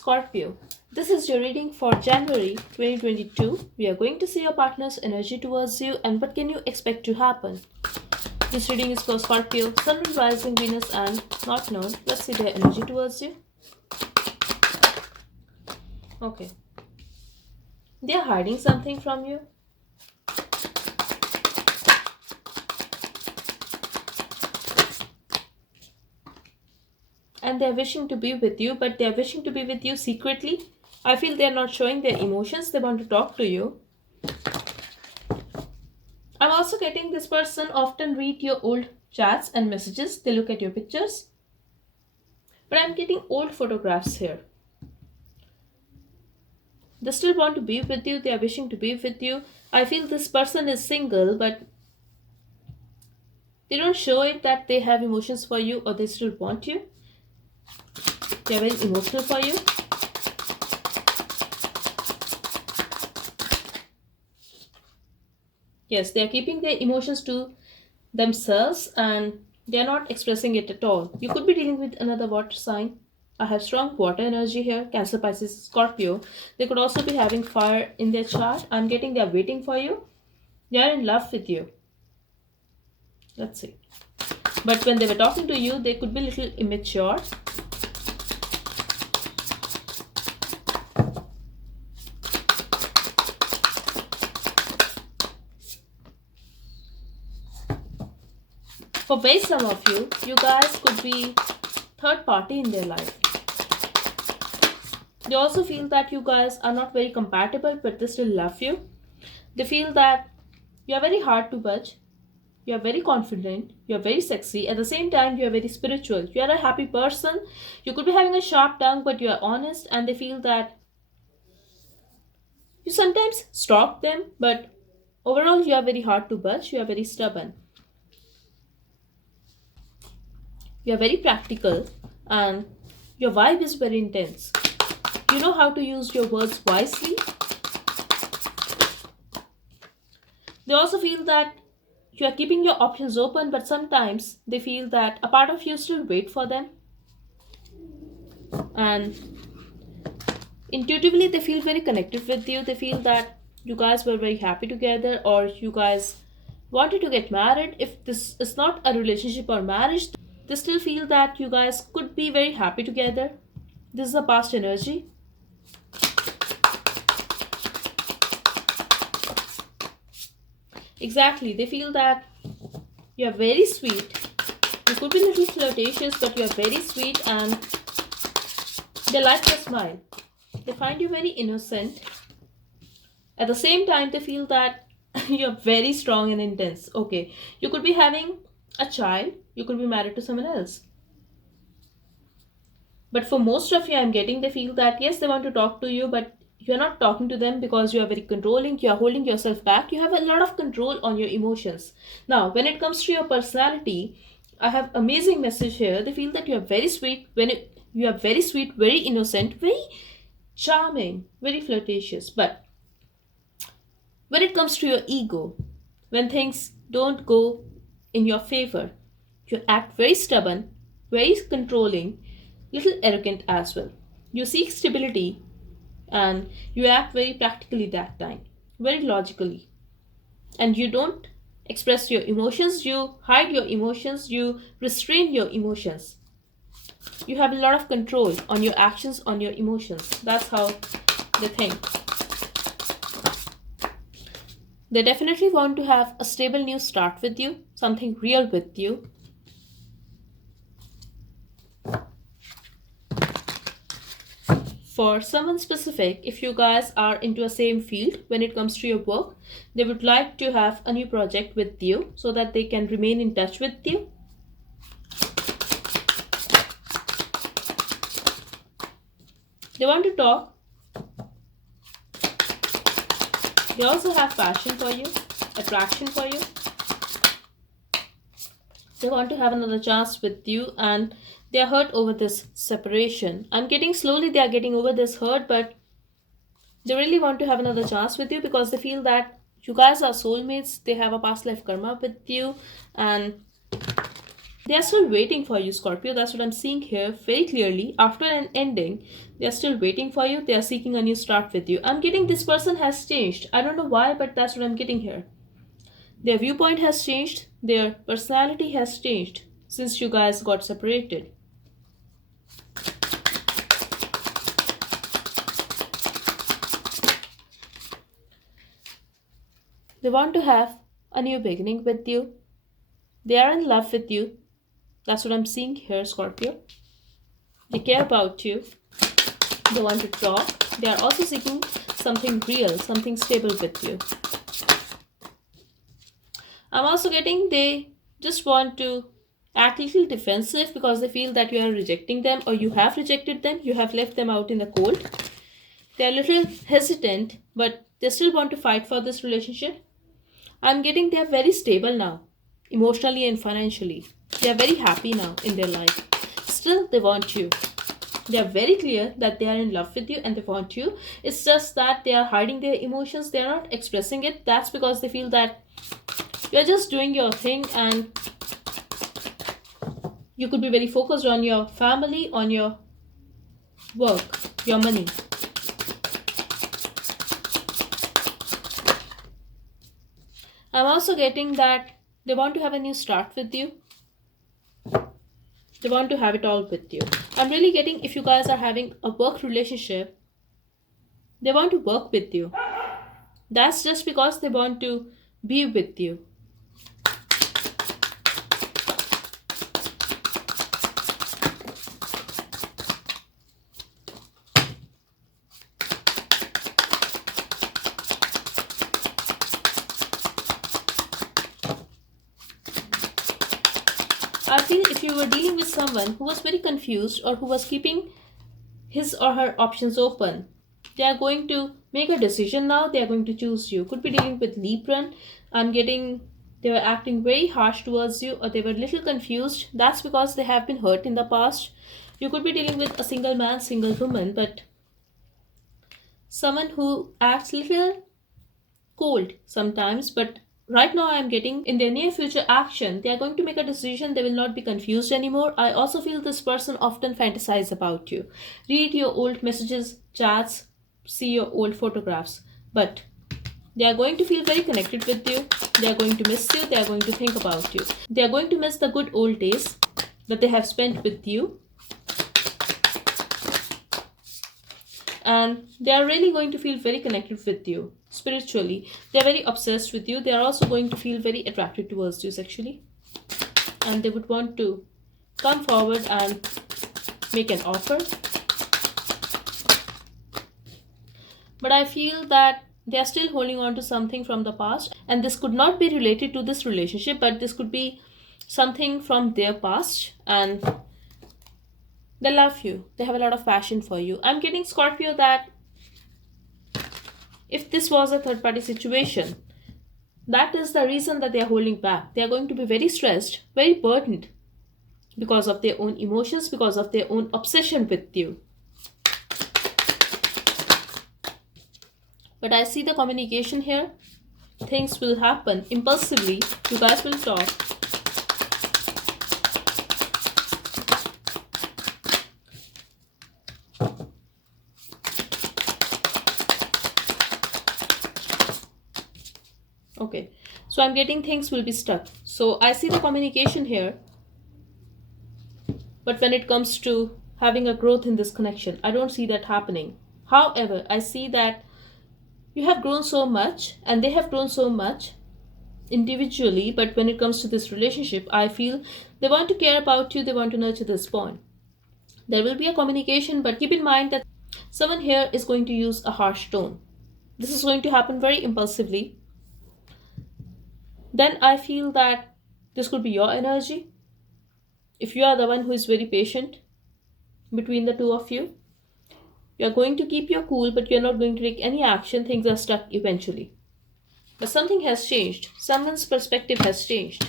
Scorpio, this is your reading for January 2022. We are going to see your partner's energy towards you and what can you expect to happen. This reading is for Scorpio, Sun, Moon, Rising, Venus, and not known. Let's see their energy towards you. Okay. They are hiding something from you. And they're wishing to be with you, but they're wishing to be with you secretly. I feel they're not showing their emotions. They want to talk to you. I'm also getting this person often read your old chats and messages. They look at your pictures. But I'm getting old photographs here. They still want to be with you. They are wishing to be with you. I feel this person is single, but they don't show it that they have emotions for you or they still want you. They are very emotional for you. Yes, they are keeping their emotions to themselves and they are not expressing it at all. You could be dealing with another water sign. I have strong water energy here, Cancer, Pisces, Scorpio. They could also be having fire in their chart. I'm getting they are waiting for you. They are in love with you. Let's see. But when they were talking to you, they could be a little immature. For very some of you, you guys could be third party in their life. They also feel that you guys are not very compatible, but they still love you. They feel that you are very hard to budge. You are very confident. You are very sexy. At the same time, you are very spiritual. You are a happy person. You could be having a sharp tongue, but you are honest. And they feel that you sometimes stalk them, but overall, you are very hard to budge. You are very stubborn. You are very practical, and your vibe is very intense. You know how to use your words wisely. They also feel that you are keeping your options open, but sometimes they feel that a part of you still wait for them. And intuitively, they feel very connected with you. They feel that you guys were very happy together or you guys wanted to get married. If this is not a relationship or marriage, they still feel that you guys could be very happy together. This is a past energy. Exactly, they feel that you are very sweet. You could be a little flirtatious, but you are very sweet and they like your smile. They find you very innocent. At the same time, they feel that you're very strong and intense. Okay, you could be having a child, you could be married to someone else. But for most of you, I'm getting they feel that yes, they want to talk to you, but you're not talking to them because you are very controlling, you are holding yourself back, you have a lot of control on your emotions. Now, when it comes to your personality, I have amazing message here. They feel that you are very sweet, you are very sweet, very innocent, very charming, very flirtatious. But when it comes to your ego, when things don't go in your favor, you act very stubborn, very controlling, little arrogant as well. You seek stability and you act very practically that time, very logically. And you don't express your emotions, you hide your emotions, you restrain your emotions. You have a lot of control on your actions, on your emotions. That's how they think. They definitely want to have a stable new start with you, something real with you. For someone specific, if you guys are into a same field when it comes to your work, they would like to have a new project with you so that they can remain in touch with you. They want to talk. They also have passion for you, attraction for you. They want to have another chance with you and they are hurt over this separation. I'm getting slowly they are getting over this hurt, but they really want to have another chance with you because they feel that you guys are soulmates. They have a past life karma with you and they are still waiting for you, Scorpio. That's what I'm seeing here very clearly. After an ending, They are still waiting for you. They are seeking a new start with you. I'm getting this person has changed. I don't know why, but that's what I'm getting here. Their viewpoint has changed. Their personality has changed since you guys got separated. They want to have a new beginning with you. They are in love with you. That's what I'm seeing here, Scorpio. They care about you. They want to talk. They are also seeking something real, something stable with you. I'm also getting they just want to act a little defensive because they feel that you are rejecting them or you have rejected them. You have left them out in the cold. They are a little hesitant, but they still want to fight for this relationship. I'm getting they are very stable now, emotionally and financially. They are very happy now in their life. Still, they want you. They are very clear that they are in love with you and they want you. It's just that they are hiding their emotions. They are not expressing it. That's because they feel that you're just doing your thing and you could be very focused on your family, on your work, your money. I'm also getting that they want to have a new start with you. They want to have it all with you. I'm really getting if you guys are having a work relationship, they want to work with you. That's just because they want to be with you. I feel if you were dealing with someone who was very confused or who was keeping his or her options open, they are going to make a decision now. They are going to choose you. Could be dealing with Libran. I'm getting they were acting very harsh towards you or they were a little confused. That's because they have been hurt in the past. You could be dealing with a single man, single woman, but someone who acts little cold sometimes, but right now I'm getting in their near future action, they are going to make a decision. They will not be confused anymore. I also feel this person often fantasize about you. Read your old messages, chats, see your old photographs. But they are going to feel very connected with you. They are going to miss you. They are going to think about you. They are going to miss the good old days that they have spent with you. And they are really going to feel very connected with you spiritually. They are very obsessed with you. They are also going to feel very attracted towards you sexually. And they would want to come forward and make an offer. But I feel that they are still holding on to something from the past. And this could not be related to this relationship, but this could be something from their past. And they love you. They have a lot of passion for you. I'm getting Scorpio that if this was a third party situation, that is the reason that they are holding back. They are going to be very stressed, very burdened because of their own emotions, because of their own obsession with you. But I see the communication here. Things will happen impulsively. You guys will talk. Okay, so I'm getting things will be stuck. So I see the communication here. But when it comes to having a growth in this connection, I don't see that happening. However, I see that you have grown so much and they have grown so much individually. But when it comes to this relationship, I feel they want to care about you. They want to nurture this bond. There will be a communication, but keep in mind that someone here is going to use a harsh tone. This is going to happen very impulsively. Then I feel that this could be your energy. If you are the one who is very patient between the two of you, you are going to keep your cool, but you're not going to take any action. Things are stuck eventually. But something has changed. Someone's perspective has changed.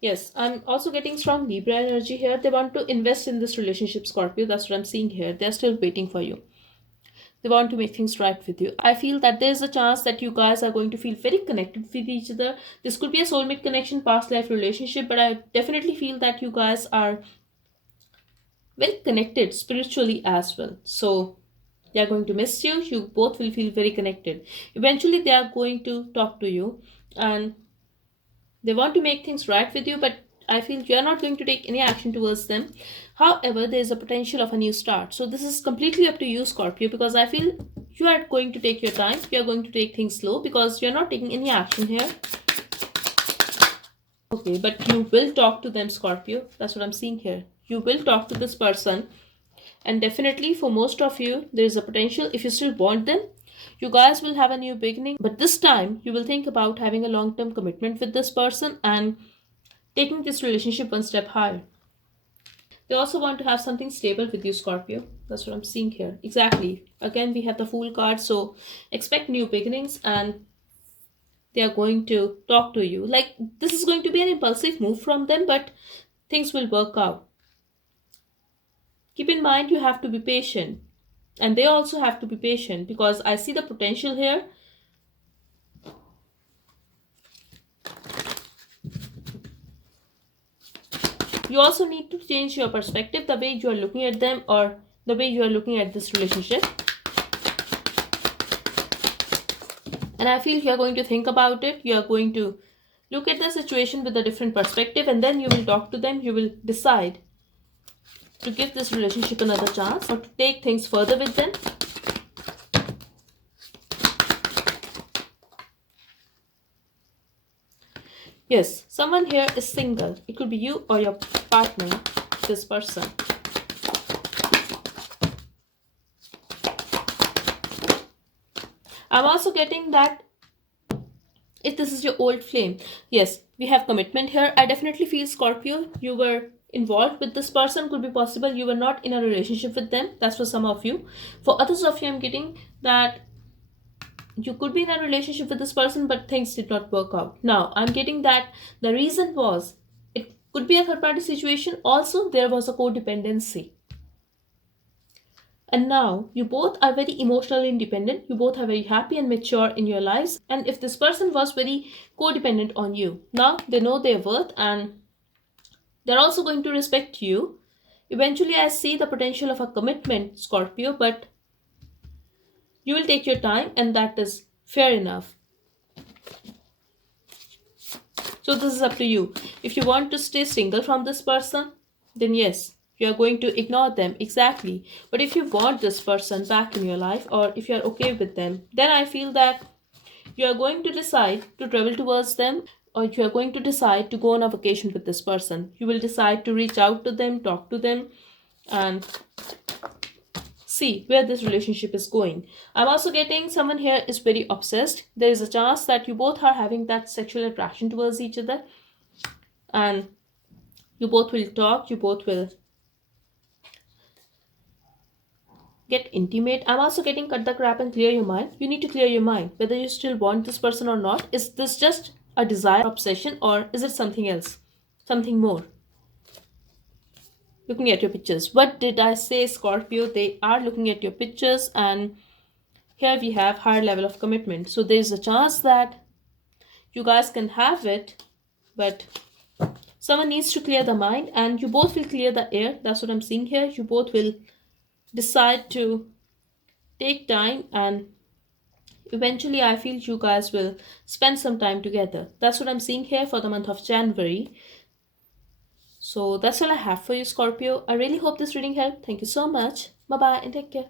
Yes, I'm also getting strong Libra energy here. They want to invest in this relationship, Scorpio. That's what I'm seeing here. They're still waiting for you. They want to make things right with you. I feel that there's a chance that you guys are going to feel very connected with each other. This could be a soulmate connection, past life relationship, but I definitely feel that you guys are very connected spiritually as well. So they are going to miss you. You both will feel very connected. Eventually, they are going to talk to you and they want to make things right with you, but I feel you are not going to take any action towards them. However, there is a potential of a new start. So this is completely up to you, Scorpio, because I feel you are going to take your time. You are going to take things slow because you are not taking any action here. Okay, but you will talk to them, Scorpio. That's what I'm seeing here. You will talk to this person, and definitely for most of you, there is a potential. If you still want them, you guys will have a new beginning. But this time, you will think about having a long term commitment with this person and taking this relationship one step higher. They also want to have something stable with you, Scorpio. That's what I'm seeing here. Exactly. Again, we have the Fool card, so expect new beginnings and they are going to talk to you. Like, this is going to be an impulsive move from them, but things will work out. Keep in mind, you have to be patient, and they also have to be patient because I see the potential here. You also need to change your perspective, the way you are looking at them or the way you are looking at this relationship. And I feel you are going to think about it. You are going to look at the situation with a different perspective, and then you will talk to them. You will decide to give this relationship another chance or to take things further with them. Yes, someone here is single. It could be you or your partner, this person. I'm also getting that if this is your old flame, yes, we have commitment here. I definitely feel, Scorpio, you were involved with this person. Could be possible you were not in a relationship with them. That's for some of you. For others of you, I'm getting that you could be in a relationship with this person, but things did not work out. Now, I'm getting that the reason was it could be a third party situation. Also, there was a codependency. And now you both are very emotionally independent. You both are very happy and mature in your lives. And if this person was very codependent on you, now they know their worth and they're also going to respect you. Eventually, I see the potential of a commitment, Scorpio, but you will take your time, and that is fair enough. So, this is up to you. If you want to stay single from this person, then yes, you are going to ignore them exactly. But if you want this person back in your life, or if you are okay with them, then I feel that you are going to decide to travel towards them, or you are going to decide to go on a vacation with this person. You will decide to reach out to them, talk to them, and see where this relationship is going. I'm also getting someone here is very obsessed. There is a chance that you both are having that sexual attraction towards each other, and you both will talk, you both will get intimate. I'm also getting cut the crap and clear your mind. You need to clear your mind whether you still want this person or not. Is this just a desire, obsession, or is it something else, something more? Looking at your pictures. What did I say, Scorpio? They are looking at your pictures, and here we have higher level of commitment. So there is a chance that you guys can have it, but someone needs to clear the mind, and you both will clear the air. That's what I'm seeing here. You both will decide to take time, and eventually I feel you guys will spend some time together. That's what I'm seeing here for the month of January. So that's all I have for you, Scorpio. I really hope this reading helped. Thank you so much. Bye bye and take care.